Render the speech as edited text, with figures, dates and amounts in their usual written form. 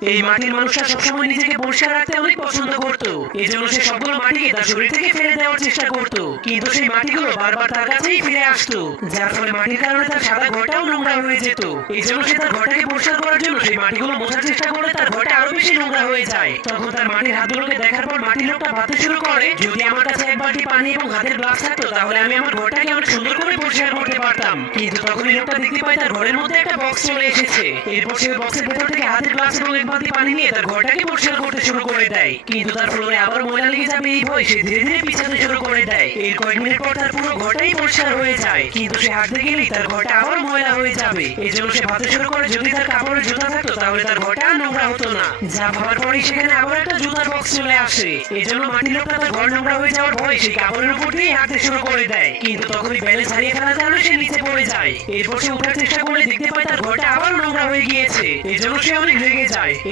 এই মাটির মানুষটা সবসময় নিজেকে পরিষ্কার রাখতে অনেক পছন্দ করতো। এজন্য সে সবগুলো মাটিকে তার শরীর থেকে ফেলে দেওয়ার চেষ্টা করতো, কিন্তু সেই মাটিগুলো বারবার তার কাছেই ফিরে আসতো, যার ফলে মাটির কারণে তার সাদা ঘরটাও নোংরা হয়ে যেত। এজন্য সে তার ঘরটাকে পরিষ্কার করার জন্য সেই মাটিগুলো মোছার চেষ্টা করলে তার ঘরটা আরো বেশি নোংরা হয়ে যায়। তখন তার মাটির হাতগুলোকে দেখার পর মাটির লোকটা ভাবতে শুরু করে, যদি আমার কাছে এক বালতি পানি এবং হাতের গ্লাস থাকতো তাহলে আমি আমার ঘরটাকে অনেক সুন্দর করে পরিষ্কার করতে পারতাম। কিন্তু তখনই লোকটা দেখতে পায় তার ঘরের মধ্যে একটা বক্স চলে এসেছে। এরপর সে বক্সের ভেতর থেকে হাতের গ্লাস এবং এক বালতি পানি নিয়ে তার ঘরটাকে পরিষ্কার করতে শুরু করে দেয়। কিন্তু তার ফ্লোরে আবার ময়লা লেগে যাবে এই ভয় সে ধীরে ধীরে পিছাতে শুরু করে দেয়। এর কয়েক মিনিট পর তার পুরো ঘরটাই পরিষ্কার হয়ে যায়, কিন্তু সে হাঁটতে গেলেই তার ঘরটা আবার ময়লা হয়ে যাবে। এজন্য সে ভাবতে শুরু করে, যদি তার কাপড়ের জুতা থাকতো তাহলে তার ঘরটা আর নোংরা হতো না। যা ভাবার পরেই সেখানে আবার একটা জুতার বক্স চলে আসে। এজন্য মাটির লোকটা তার ঘর নোংরা হয়ে যাওয়ার ভয় সেই কাপড়ের উপর দিয়ে হাঁটতে শুরু করে দেয়, কিন্তু তখনই ব্যালেন্স হারিয়ে ফেলার কারণে সে নিচে পড়ে যায়। এরপর সে ওঠার চেষ্টা করলে দেখতে পায় তার ঘরটা আবার নোংরা হয়ে গিয়েছে। এজন্য সে অনেক রেগে যায়।